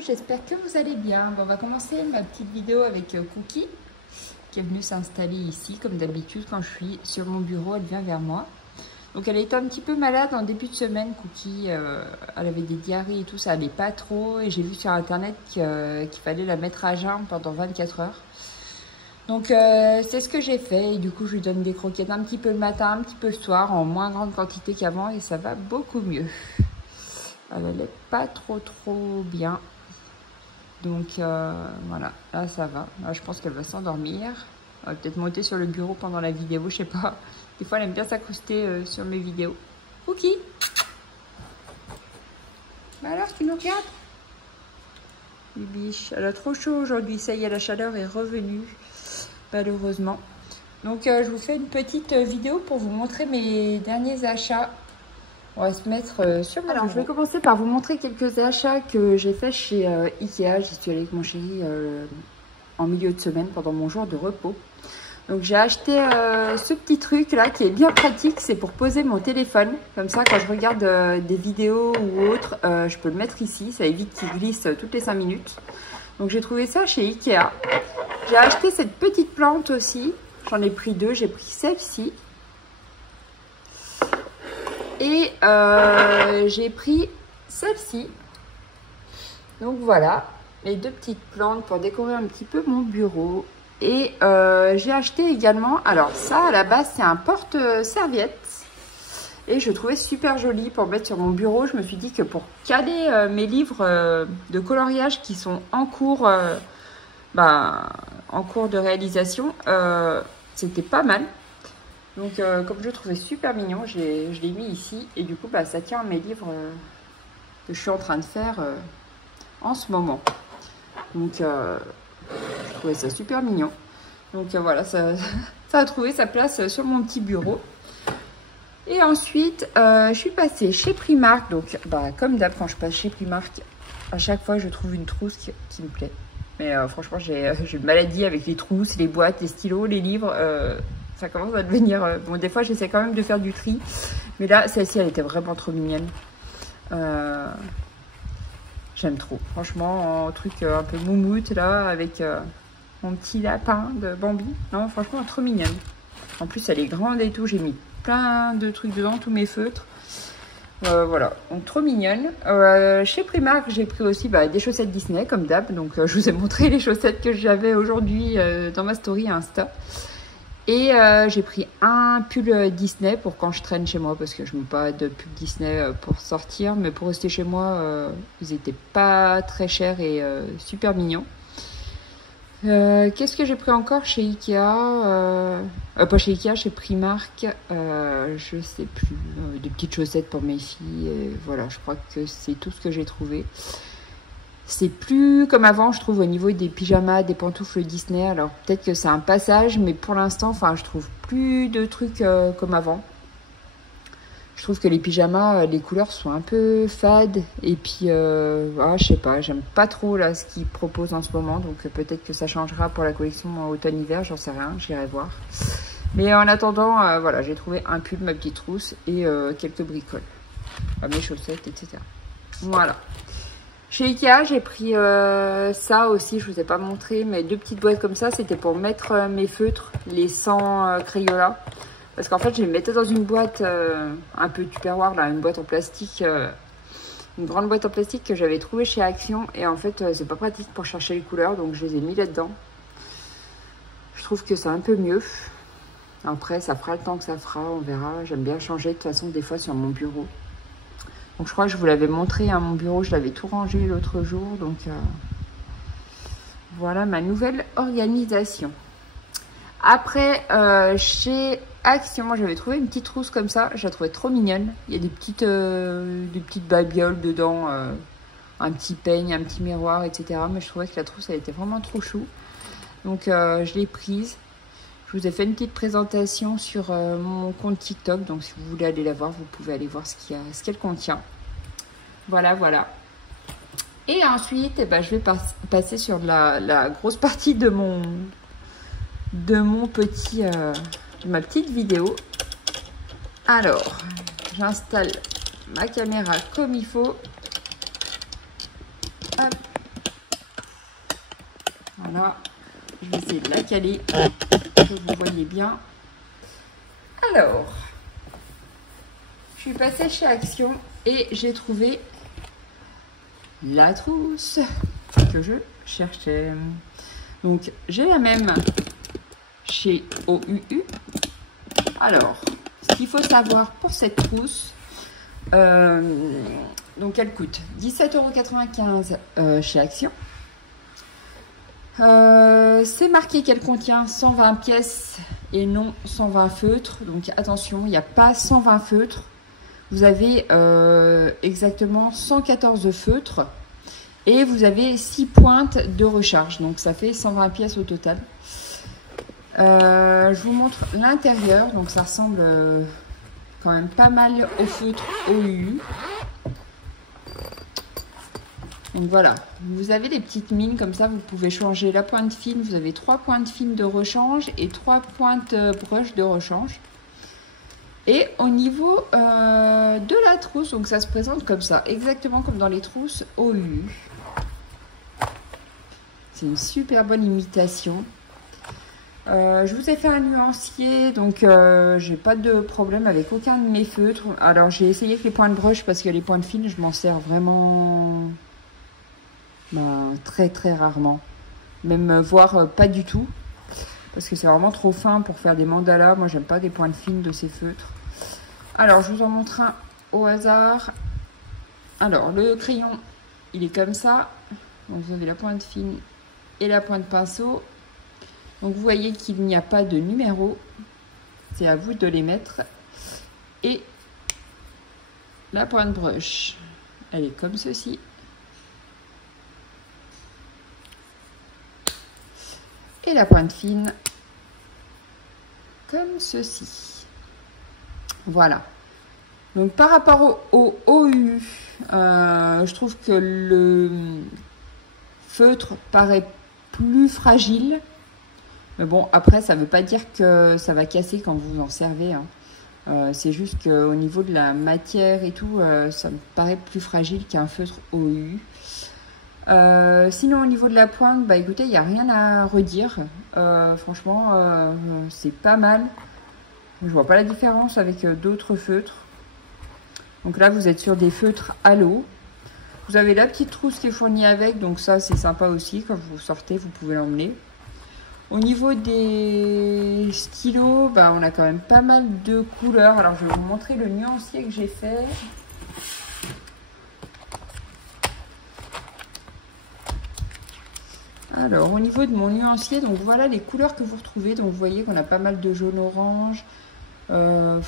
j'espère que vous allez bien. Bon, on va commencer ma petite vidéo avec Cookie qui est venue s'installer ici comme d'habitude quand je suis sur mon bureau, elle vient vers moi. Donc elle était un petit peu malade en début de semaine, Cookie, elle avait des diarrhées et tout, ça allait pas trop et j'ai vu sur internet qu'il fallait la mettre à jeun pendant 24 heures. Donc c'est ce que j'ai fait et du coup je lui donne des croquettes un petit peu le matin, un petit peu le soir en moins grande quantité qu'avant et ça va beaucoup mieux. Elle n'allait pas trop bien. Donc voilà, là ça va. Là, je pense qu'elle va s'endormir. Elle va peut-être monter sur le bureau pendant la vidéo, je sais pas. Des fois elle aime bien s'accroster sur mes vidéos. Cookie, bah alors tu nous regardes? Bibiche, elle a trop chaud aujourd'hui, ça y est, la chaleur est revenue, malheureusement. Donc je vous fais une petite vidéo pour vous montrer mes derniers achats. On va se mettre sur mon bureau. Je vais commencer par vous montrer quelques achats que j'ai fait chez Ikea. J'y suis allée avec mon chéri en milieu de semaine pendant mon jour de repos. Donc j'ai acheté ce petit truc là qui est bien pratique. C'est pour poser mon téléphone. Comme ça quand je regarde des vidéos ou autres, je peux le mettre ici. Ça évite qu'il glisse toutes les 5 minutes. Donc j'ai trouvé ça chez Ikea. J'ai acheté cette petite plante aussi. J'en ai pris deux. J'ai pris celle-ci. Et j'ai pris celle-ci. Donc voilà, les deux petites plantes pour décorer un petit peu mon bureau. Et j'ai acheté également, alors ça à la base c'est un porte-serviette. Et je trouvais super joli pour mettre sur mon bureau. Je me suis dit que pour caler mes livres de coloriage qui sont en cours, en cours de réalisation, c'était pas mal. Donc comme je le trouvais super mignon, je l'ai mis ici et du coup ça tient à mes livres que je suis en train de faire en ce moment. Donc je trouvais ça super mignon. Donc voilà, ça a trouvé sa place sur mon petit bureau. Et ensuite je suis passée chez Primark. Donc comme d'hab quand je passe chez Primark, à chaque fois je trouve une trousse qui me plaît. Mais franchement j'ai une maladie avec les trousses, les boîtes, les stylos, les livres. Ça commence à devenir... Bon, des fois, j'essaie quand même de faire du tri. Mais là, celle-ci, elle était vraiment trop mignonne. J'aime trop. Franchement, un truc un peu moumoute, là, avec mon petit lapin de Bambi. Non, franchement, trop mignonne. En plus, elle est grande et tout. J'ai mis plein de trucs dedans, tous mes feutres. Voilà, donc trop mignonne. Chez Primark, j'ai pris aussi des chaussettes Disney, comme d'hab. Donc, je vous ai montré les chaussettes que j'avais aujourd'hui dans ma story Insta. Et j'ai pris un pull Disney pour quand je traîne chez moi parce que je ne mets pas de pull Disney pour sortir. Mais pour rester chez moi, ils n'étaient pas très chers et super mignons. Qu'est-ce que j'ai pris encore chez Ikea? Pas chez Ikea, chez Primark. Je sais plus. Des petites chaussettes pour mes filles. Et voilà, je crois que c'est tout ce que j'ai trouvé. C'est plus comme avant, je trouve, au niveau des pyjamas, des pantoufles Disney. Alors, peut-être que c'est un passage, mais pour l'instant, je trouve plus de trucs comme avant. Je trouve que les pyjamas, les couleurs sont un peu fades. Et puis, je sais pas, j'aime pas trop là ce qu'ils proposent en ce moment. Donc, peut-être que ça changera pour la collection automne-hiver, j'en sais rien, j'irai voir. Mais en attendant, voilà, j'ai trouvé un pull, ma petite trousse et quelques bricoles. Mes chaussettes, etc. Voilà. Chez Ikea, j'ai pris ça aussi, je ne vous ai pas montré, mais deux petites boîtes comme ça, c'était pour mettre mes feutres, les 100 Crayola. Parce qu'en fait, je les mettais dans une boîte un peu tupperware, là, une boîte en plastique, une grande boîte en plastique que j'avais trouvée chez Action. Et en fait, c'est pas pratique pour chercher les couleurs, donc je les ai mis là-dedans. Je trouve que c'est un peu mieux. Après, ça fera le temps que ça fera, on verra. J'aime bien changer de toute façon des fois sur mon bureau. Donc je crois que je vous l'avais montré à mon bureau, je l'avais tout rangé l'autre jour. Donc voilà ma nouvelle organisation. Après, chez Action, moi j'avais trouvé une petite trousse comme ça. Je la trouvais trop mignonne. Il y a des petites babioles dedans, un petit peigne, un petit miroir, etc. Mais je trouvais que la trousse, elle était vraiment trop chou. Donc je l'ai prise. Je vous ai fait une petite présentation sur mon compte TikTok. Donc, si vous voulez aller la voir, vous pouvez aller voir ce qu'elle contient. Voilà, voilà. Et ensuite, je vais passer sur la grosse partie de ma petite vidéo. Alors, j'installe ma caméra comme il faut. Hop, Voilà, je vais essayer de la caler, que vous voyez bien. Alors, je suis passée chez Action et j'ai trouvé la trousse que je cherchais. Donc, j'ai la même chez OUU. Alors, ce qu'il faut savoir pour cette trousse, donc elle coûte 17,95 € chez Action. C'est marqué qu'elle contient 120 pièces et non 120 feutres. Donc attention, il n'y a pas 120 feutres. Vous avez exactement 114 feutres et vous avez 6 pointes de recharge. Donc ça fait 120 pièces au total. Je vous montre l'intérieur. Donc ça ressemble quand même pas mal au feutre OUU. Donc voilà, vous avez des petites mines comme ça, vous pouvez changer la pointe fine. Vous avez 3 pointes fines de rechange et 3 pointes brush de rechange. Et au niveau de la trousse, donc ça se présente comme ça, exactement comme dans les trousses OUU. C'est une super bonne imitation. Je vous ai fait un nuancier, donc j'ai pas de problème avec aucun de mes feutres. Alors j'ai essayé avec les pointes brush parce que les pointes fines, je m'en sers vraiment très très rarement. Même voire pas du tout. Parce que c'est vraiment trop fin pour faire des mandalas. Moi j'aime pas des pointes fines de ces feutres. Alors je vous en montre un au hasard. Alors le crayon, il est comme ça. Donc vous avez la pointe fine et la pointe pinceau. Donc vous voyez qu'il n'y a pas de numéro, c'est à vous de les mettre. Et la pointe brush, elle est comme ceci. Et la pointe fine, comme ceci. Voilà. Donc par rapport au OU, je trouve que le feutre paraît plus fragile. Mais bon, après, ça ne veut pas dire que ça va casser quand vous en servez. Hein. C'est juste qu'au niveau de la matière et tout, ça me paraît plus fragile qu'un feutre OU. Sinon, au niveau de la pointe, bah écoutez, il n'y a rien à redire. Franchement, c'est pas mal. Je vois pas la différence avec d'autres feutres. Donc là, vous êtes sur des feutres à l'eau. Vous avez la petite trousse qui est fournie avec, donc ça, c'est sympa aussi. Quand vous sortez, vous pouvez l'emmener. Au niveau des stylos, bah, on a quand même pas mal de couleurs. Alors, je vais vous montrer le nuancier que j'ai fait. Alors, au niveau de mon nuancier, donc voilà les couleurs que vous retrouvez. Donc, vous voyez qu'on a pas mal de jaune-orange. Je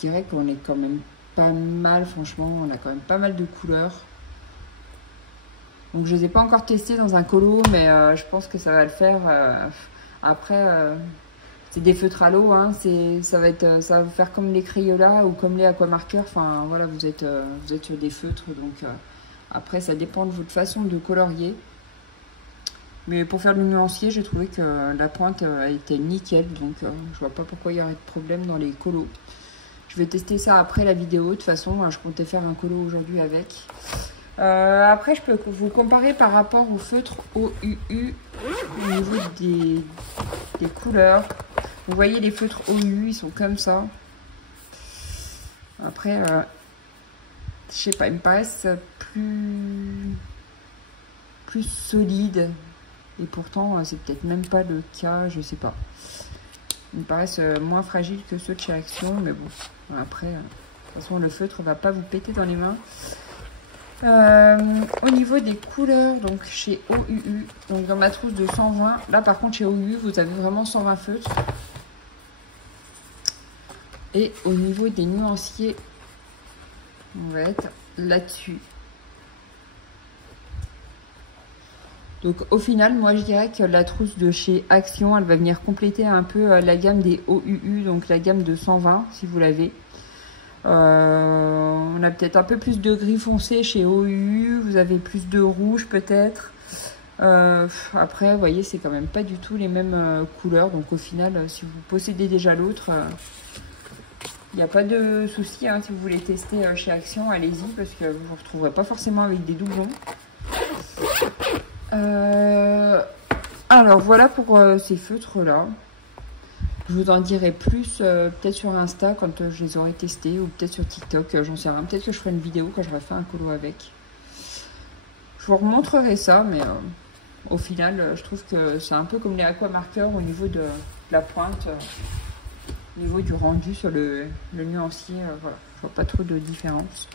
dirais qu'on est quand même pas mal, franchement. On a quand même pas mal de couleurs. Donc je ne les ai pas encore testés dans un colo, mais je pense que ça va le faire. Après, c'est des feutres à l'eau, hein, ça va vous faire comme les Crayola ou comme les aquamarqueurs. Enfin voilà, vous êtes sur des feutres, donc après ça dépend de votre façon de colorier. Mais pour faire le nuancier, j'ai trouvé que la pointe était nickel, donc je vois pas pourquoi il y aurait de problème dans les colos. Je vais tester ça après la vidéo. De toute façon, je comptais faire un colo aujourd'hui avec. Après, je peux vous comparer par rapport au feutre OUU au niveau des couleurs. Vous voyez, les feutres OUU, ils sont comme ça. Après, je sais pas, ils me paraissent plus solides. Et pourtant, c'est peut-être même pas le cas, je sais pas. Ils me paraissent moins fragiles que ceux de chez Action, mais bon, après, de toute façon, le feutre va pas vous péter dans les mains. Au niveau des couleurs, donc chez OUU, donc dans ma trousse de 120, là par contre chez OUU vous avez vraiment 120 feutres. Et au niveau des nuanciers, on va être là-dessus. Donc au final, moi je dirais que la trousse de chez Action, elle va venir compléter un peu la gamme des OUU, donc la gamme de 120 si vous l'avez. On a peut-être un peu plus de gris foncé chez OUU, vous avez plus de rouge peut-être. Après, vous voyez, c'est quand même pas du tout les mêmes couleurs. Donc au final, si vous possédez déjà l'autre, il n'y a pas de souci. Hein, si vous voulez tester chez Action, allez-y, parce que vous ne vous retrouverez pas forcément avec des doublons. Alors voilà pour ces feutres là. Je vous en dirai plus peut-être sur Insta quand je les aurai testés ou peut-être sur TikTok, j'en sais rien. Peut-être que je ferai une vidéo quand j'aurai fait un colo avec. Je vous remontrerai ça, mais au final, je trouve que c'est un peu comme les aquamarqueurs au niveau de la pointe, au niveau du rendu sur le nuancier. Voilà, je vois pas trop de différence.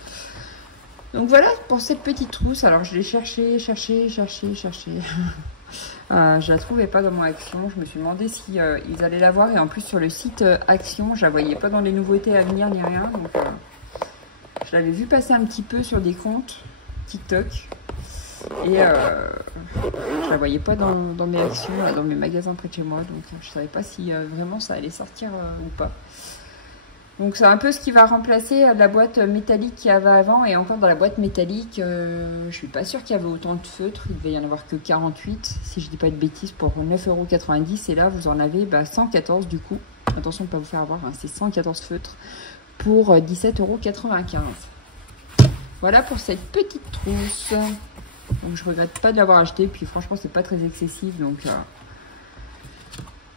Donc voilà pour cette petite trousse. Alors je l'ai cherché. Je la trouvais pas dans mon Action. Je me suis demandé si ils allaient la voir. Et en plus sur le site Action, je la voyais pas dans les nouveautés à venir ni rien. Donc je l'avais vu passer un petit peu sur des comptes TikTok. Et je la voyais pas dans mes Actions, dans mes magasins près de chez moi. Donc je savais pas si vraiment ça allait sortir ou pas. Donc c'est un peu ce qui va remplacer la boîte métallique qu'il y avait avant. Et encore dans la boîte métallique, je suis pas sûre qu'il y avait autant de feutres. Il devait y en avoir que 48, si je dis pas de bêtises, pour 9,90 €. Et là, vous en avez 114 du coup. Attention de ne pas vous faire avoir, hein, c'est 114 feutres pour 17,95 €. Voilà pour cette petite trousse. Donc je regrette pas de l'avoir acheté. Puis franchement, c'est pas très excessif.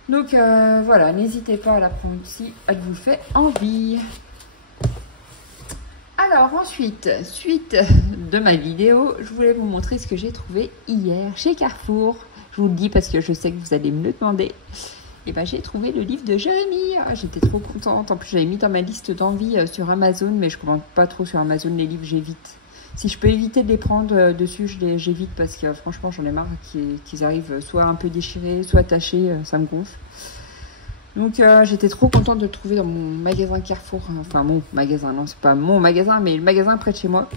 Donc voilà, n'hésitez pas à la prendre si elle vous fait envie. Alors ensuite, suite de ma vidéo, je voulais vous montrer ce que j'ai trouvé hier chez Carrefour. Je vous le dis parce que je sais que vous allez me le demander. Et j'ai trouvé le livre de Jérémy. J'étais trop contente. En plus, j'avais mis dans ma liste d'envie sur Amazon, mais je commande pas trop sur Amazon les livres, j'évite. Si je peux éviter de les prendre dessus, j'évite parce que franchement, j'en ai marre qu'ils arrivent soit un peu déchirés, soit tachés, ça me gonfle. Donc j'étais trop contente de le trouver dans mon magasin Carrefour. Enfin, mon magasin, non, c'est pas mon magasin, mais le magasin près de chez moi.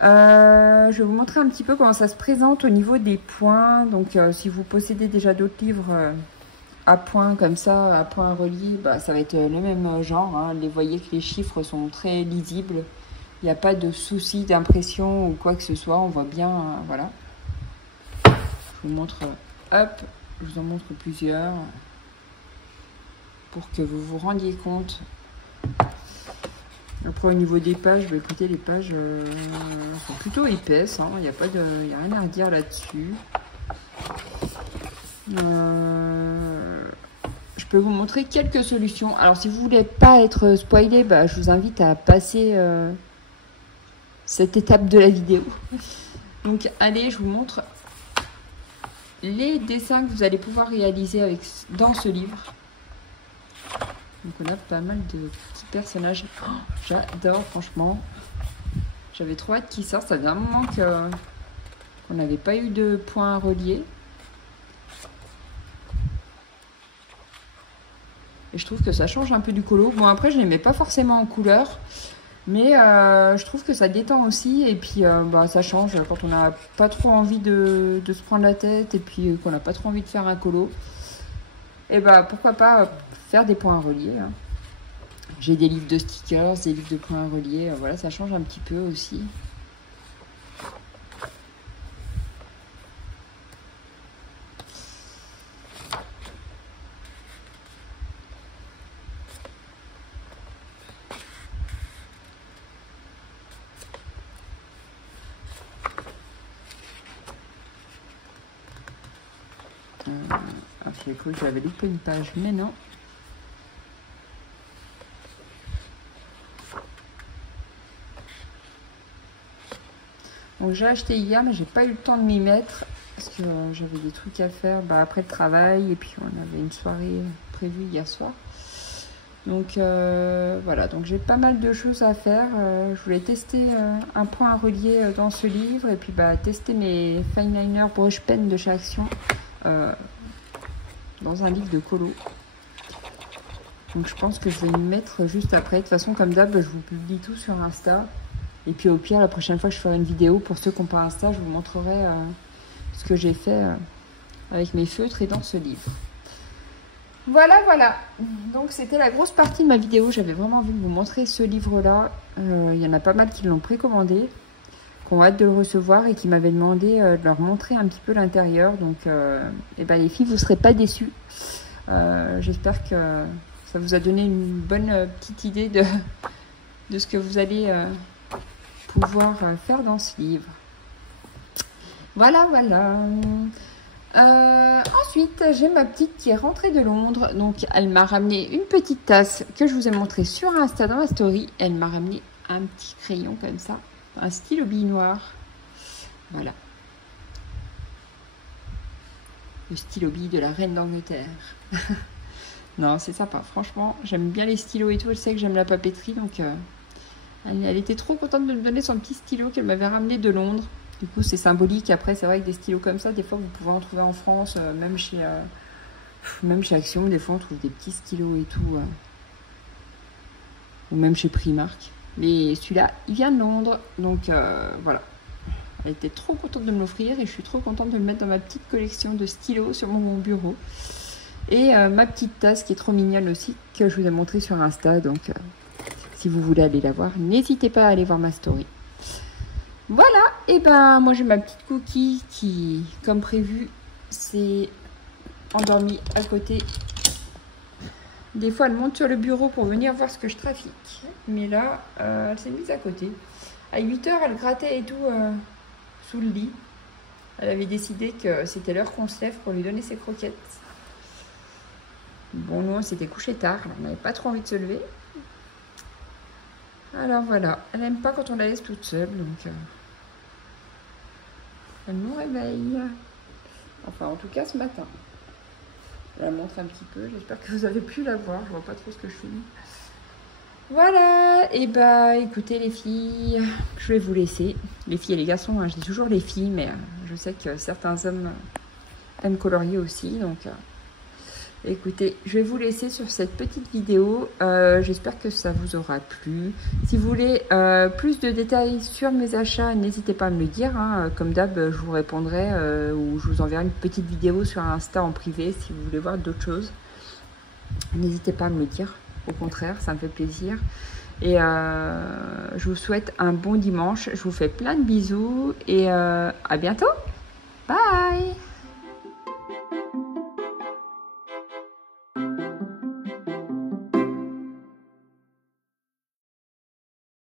Je vais vous montrer un petit peu comment ça se présente au niveau des points. Donc si vous possédez déjà d'autres livres à points comme ça, à points reliés, ça va être le même genre. Hein. Vous voyez que les chiffres sont très lisibles. Il n'y a pas de souci d'impression ou quoi que ce soit. On voit bien, voilà. Je vous montre, hop, je vous en montre plusieurs pour que vous vous rendiez compte. Après, au niveau des pages, écoutez, les pages sont plutôt épaisses. Hein. Il n'y a rien à redire là-dessus. Je peux vous montrer quelques solutions. Alors, si vous ne voulez pas être spoilé, je vous invite à passer cette étape de la vidéo. Donc allez, je vous montre les dessins que vous allez pouvoir réaliser dans ce livre. Donc on a pas mal de petits personnages. Oh, j'adore, franchement. J'avais trop hâte qu'ils sortent. Ça faisait un moment qu'on n'avait pas eu de points reliés. Et je trouve que ça change un peu du colo. Bon, après, je ne les mets pas forcément en couleur. Mais je trouve que ça détend aussi. Et puis, ça change quand on n'a pas trop envie de se prendre la tête. Et puis, qu'on n'a pas trop envie de faire un colo. Et pourquoi pas faire des points reliés. Hein. J'ai des livres de stickers, des livres de points reliés. Voilà, ça change un petit peu aussi. J'ai cru que j'avais loupé une page, mais non. Donc j'ai acheté hier, mais j'ai pas eu le temps de m'y mettre parce que j'avais des trucs à faire après le travail et puis on avait une soirée prévue hier soir. Donc voilà, donc j'ai pas mal de choses à faire. Je voulais tester un point à relier dans ce livre et puis tester mes fine liner brush pen de chez Action. Dans un livre de colo. Donc je pense que je vais me mettre juste après. De toute façon, comme d'hab, je vous publie tout sur Insta. Et puis au pire, la prochaine fois que je ferai une vidéo, pour ceux qui n'ont pas Insta, je vous montrerai ce que j'ai fait avec mes feutres et dans ce livre. Voilà. Donc c'était la grosse partie de ma vidéo. J'avais vraiment envie de vous montrer ce livre-là. Il y en a pas mal qui l'ont précommandé, qui ont hâte de le recevoir et qui m'avaient demandé de leur montrer un petit peu l'intérieur. Donc les filles, vous ne serez pas déçues. J'espère que ça vous a donné une bonne petite idée de ce que vous allez pouvoir faire dans ce livre. Voilà. Ensuite, j'ai ma petite qui est rentrée de Londres. Donc, elle m'a ramené une petite tasse que je vous ai montrée sur Insta dans ma story. Elle m'a ramené un petit crayon comme ça, un stylo bille noir. Voilà. Le stylo bille de la reine d'Angleterre. Non, c'est sympa. Franchement, j'aime bien les stylos et tout. Elle sait que j'aime la papeterie. Donc, elle était trop contente de me donner son petit stylo qu'elle m'avait ramené de Londres. Du coup, c'est symbolique. Après, c'est vrai que des stylos comme ça, des fois, vous pouvez en trouver en France, même chez Action. Des fois, on trouve des petits stylos et tout. Ou même chez Primark. Mais celui-là, il vient de Londres. Donc, voilà. Elle était trop contente de me l'offrir et je suis trop contente de le mettre dans ma petite collection de stylos sur mon bureau. Et ma petite tasse qui est trop mignonne aussi, que je vous ai montrée sur Insta. Donc, si vous voulez aller la voir, n'hésitez pas à aller voir ma story. Voilà, et ben moi j'ai ma petite cookie qui, comme prévu, s'est endormie à côté. Des fois elle monte sur le bureau pour venir voir ce que je trafique. Mais là, elle s'est mise à côté. À 8 h, elle grattait et tout sous le lit. Elle avait décidé que c'était l'heure qu'on se lève pour lui donner ses croquettes. Bon, nous on s'était couché tard, on n'avait pas trop envie de se lever. Alors voilà, elle n'aime pas quand on la laisse toute seule, donc elle nous réveille. Enfin, en tout cas, ce matin. Je la montre un petit peu, j'espère que vous avez pu la voir, je vois pas trop ce que je filme. Voilà, et bah écoutez les filles, je vais vous laisser. Les filles et les garçons, hein, je dis toujours les filles, mais je sais que certains hommes aiment colorier aussi, donc... Écoutez, je vais vous laisser sur cette petite vidéo. J'espère que ça vous aura plu. Si vous voulez plus de détails sur mes achats, n'hésitez pas à me le dire. Hein. Comme d'hab, je vous répondrai ou je vous enverrai une petite vidéo sur Insta en privé si vous voulez voir d'autres choses. N'hésitez pas à me le dire. Au contraire, ça me fait plaisir. Et je vous souhaite un bon dimanche. Je vous fais plein de bisous et à bientôt. Bye!